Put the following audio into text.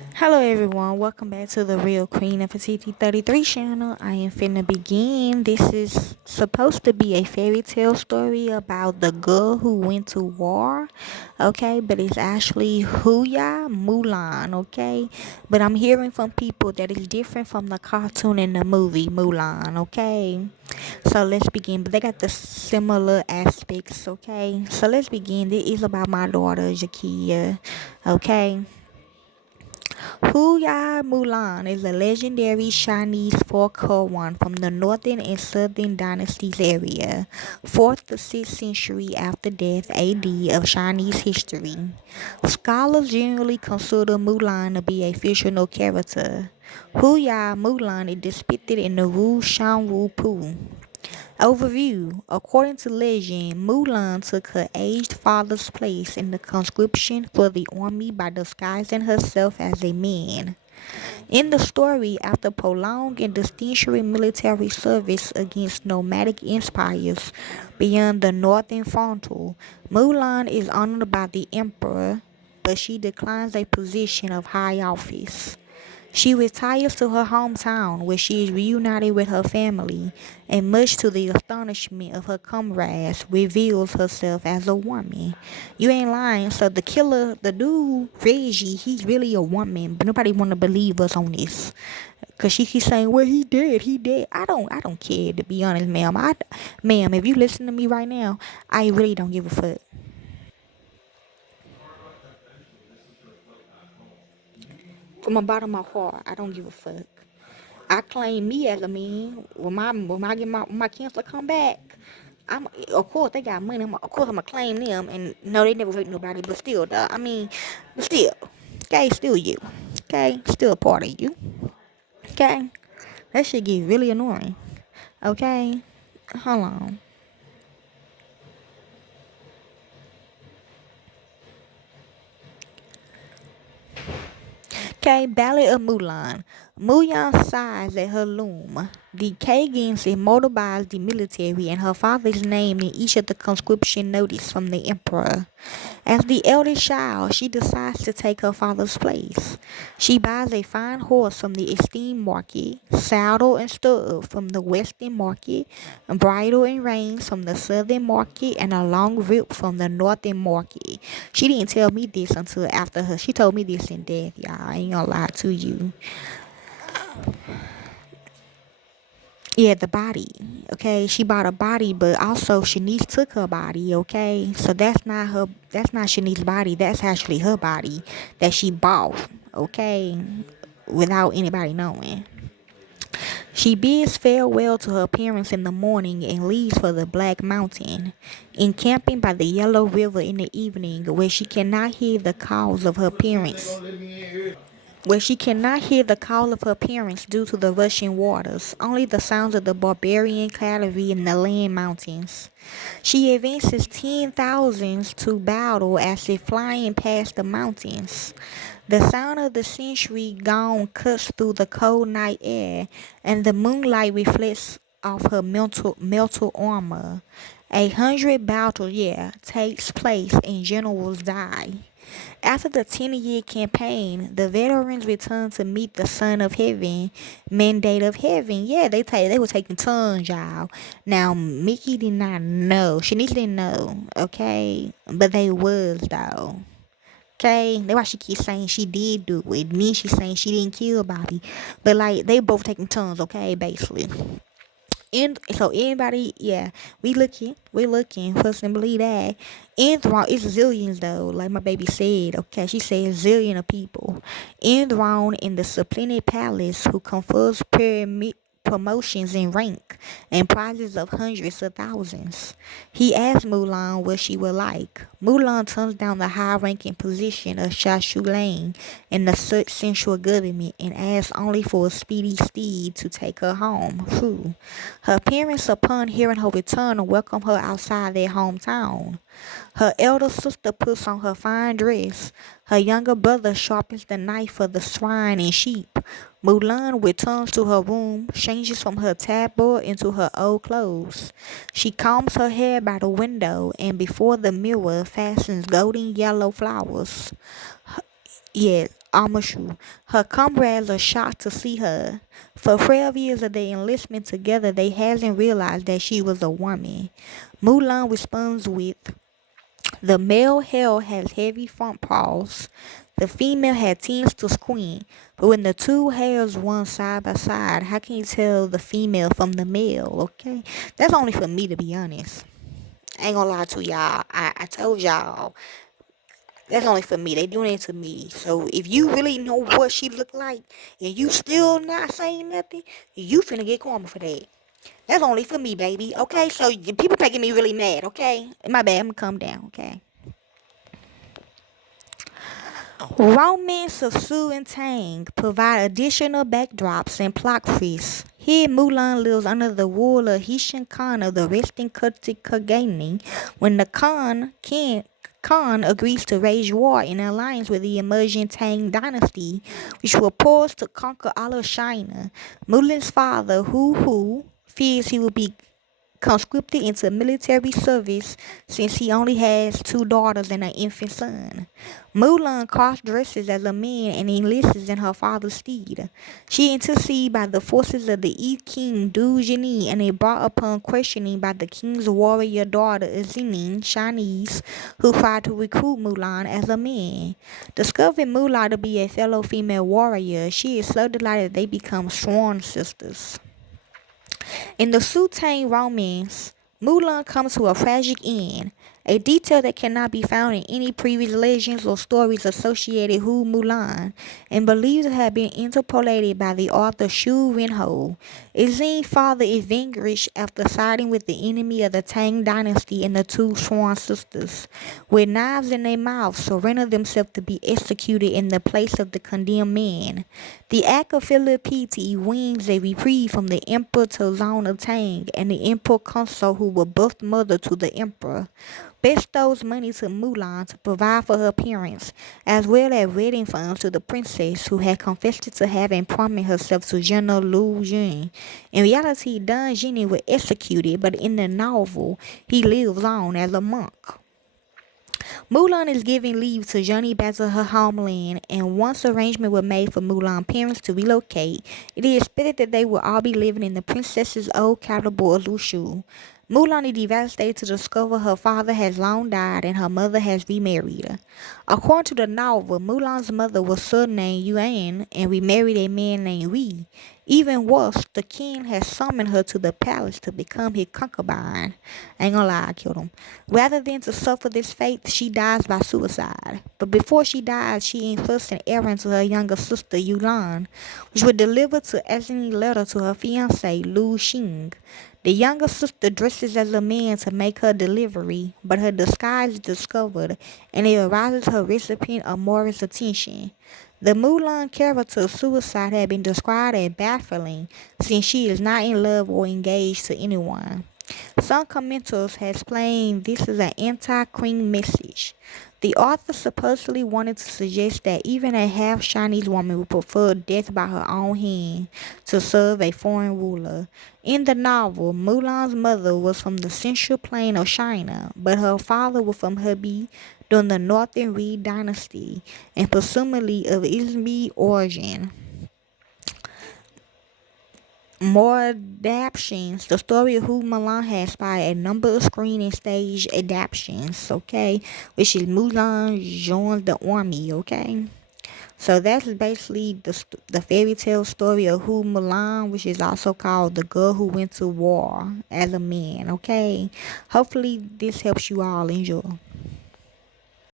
Hello everyone, welcome back to the Real Queen of Petite 33 channel. I am finna begin. This is supposed to be a fairy tale story about the girl who went to war, okay? But it's actually Hua Mulan, okay? But I'm hearing from people that it's different from the cartoon and the movie Mulan, okay? So let's begin. But they got the similar aspects, okay? So let's begin. This is about my daughter, Jakia, okay? Hua Mulan is a legendary Chinese folklore one from the northern and southern dynasties area, 4th to 6th century after death AD of Chinese history. Scholars generally consider Mulan to be a fictional character. Hua Mulan is depicted in the Wu Shan Wu Pu. Overview: according to legend, Mulan took her aged father's place in the conscription for the army by disguising herself as a man. In the story, after prolonged and distinguished military service against nomadic empires beyond the northern frontier, Mulan is honored by the emperor, but she declines a position of high office. She retires to her hometown where she is reunited with her family and much to the astonishment of her comrades reveals herself as a woman. You ain't lying. So the killer, the dude, Reggie, he's really a woman, but nobody wanna believe us on this. Cause she keeps saying, well, he dead. I don't care, to be honest, ma'am. Ma'am, if you listen to me right now, I really don't give a fuck. From the bottom of my heart, I don't give a fuck. I claim me as a man. When my cancer come back, I'm of course they got money. Of course I'm gonna claim them, and no, they never hurt nobody. But still, though, I mean, but still, okay, still you, okay, still a part of you, okay. That shit get really annoying. Okay, hold on. Okay, Ballad of Mulan. Mulan sighs at her loom. The Kagans immortalized the military and her father's name in each of the conscription notice from the emperor. As the eldest child, she decides to take her father's place. She buys a fine horse from the esteemed market, saddle and stirrup from the western market, bridle and reins from the southern market, and a long whip from the northern market. She didn't tell me this until after her. She told me this in death, y'all. I ain't gonna lie to you. Yeah, the body. Okay, she bought a body, but also Shanice took her body. Okay, so that's not her. That's not Shanice's body. That's actually her body that she bought. Okay, without anybody knowing. She bids farewell to her parents in the morning and leaves for the Black Mountain, encamping by the Yellow River in the evening, where she cannot hear the call of her parents due to the rushing waters, only the sounds of the barbarian cavalry in the land mountains. She advances 10,000s to battle as if flying past the mountains. The sound of the century gong cuts through the cold night air, and the moonlight reflects off her metal armor. 100 battles, yeah, takes place and generals die. After the 10-year campaign, the veterans returned to meet the Son of Heaven, Mandate of Heaven. Yeah, they were taking turns, y'all. Now Mickey did not know. Shanice didn't know, okay? But they was though. Okay, that's why she keeps saying she did do it. Me, she's saying she didn't kill Bobby, but like they both taking turns. Okay, basically. And so anybody, yeah, we looking, first and believe that. Enthroned, it's zillions though, like my baby said, okay, she said zillion of people. Enthroned in the splendid palace who confers promotions in rank and prizes of hundreds of thousands. He asked Mulan what she would like. Mulan turns down the high-ranking position of Shashu Lane in the central government and asks only for a speedy steed to take her home. Whew. Her parents, upon hearing her return, welcome her outside their hometown. Her elder sister puts on her fine dress. Her younger brother sharpens the knife for the swine and sheep. Mulan returns to her room, changes from her tabard into her old clothes. She combs her hair by the window and before the mirror fastens golden yellow flowers. Yeah, Amashu. Her comrades are shocked to see her. For 12 years of their enlistment together, they hasn't realized that she was a woman. Mulan responds with, the male hell has heavy front paws. The female had tends to squint. But when the two hairs run side by side, how can you tell the female from the male, okay? That's only for me, to be honest. I ain't gonna lie to y'all. I told y'all. That's only for me. They doing it to me. So if you really know what she look like and you still not saying nothing, you finna get karma for that. That's only for me, baby. Okay? So people making me really mad, okay? My bad. I'm gonna calm down, okay? Romance of Su and Tang provide additional backdrops and plot twists. Here, Mulan lives under the rule of Hsien Khan of the resting Kagani when the Khan agrees to wage war in alliance with the emerging Tang dynasty, which will pause to conquer all of China. Mulan's father, Hu, fears he will be conscripted into military service since he only has two daughters and an infant son. Mulan cross-dresses as a man and enlists in her father's stead. She interceded by the forces of the East King Du Jini and is brought upon questioning by the king's warrior daughter Xinin, Chinese, who tried to recruit Mulan as a man. Discovering Mulan to be a fellow female warrior, she is so delighted they become sworn sisters. In the Su Tang romance, Mulan comes to a tragic end, a detail that cannot be found in any previous legends or stories associated with Mulan, and believed to have been interpolated by the author Xu Renho. Xin's father is vanquished after siding with the enemy of the Tang dynasty and the two sworn sisters, with knives in their mouths, surrender themselves to be executed in the place of the condemned man. The act of filial piety wins a reprieve from the Emperor Tozon of Tang and the Emperor Consort, who was birth mother to the Emperor, bestows money to Mulan to provide for her parents, as well as wedding funds to the princess, who had confessed to having promised herself to General Lu Jun. In reality, Don Jini was executed, but in the novel, he lives on as a monk. Mulan is given leave to journey back to her homeland, and once arrangements were made for Mulan's parents to relocate, it is expected that they will all be living in the princess's old capital of Lushu. Mulan is devastated to discover her father has long died and her mother has remarried. According to the novel, Mulan's mother was surnamed Yuan and remarried a man named Wei. Even worse, the king has summoned her to the palace to become his concubine. I ain't gonna lie, I killed him. Rather than to suffer this fate, she dies by suicide. But before she dies, she entrusts an errand to her younger sister Yulan, which would deliver to Ashley's letter to her fiancé Lu Xing. The younger sister dresses as a man to make her delivery, but her disguise is discovered, and it arouses her recipient of Morris' attention. The Mulan character's suicide had been described as baffling, since she is not in love or engaged to anyone. Some commenters have explained this is an anti-queen message. The author supposedly wanted to suggest that even a half-Chinese woman would prefer death by her own hand to serve a foreign ruler. In the novel, Mulan's mother was from the central plain of China, but her father was from Hebei during the Northern Wei dynasty, and presumably of Izmi origin. More adaptations. The story of Hua Mulan has inspired a number of screen and stage adaptations, okay? Which is Mulan joins the army, okay? So that's basically the fairy tale story of Hua Mulan, which is also called The Girl Who Went to War as a Man, okay? Hopefully this helps you all enjoy.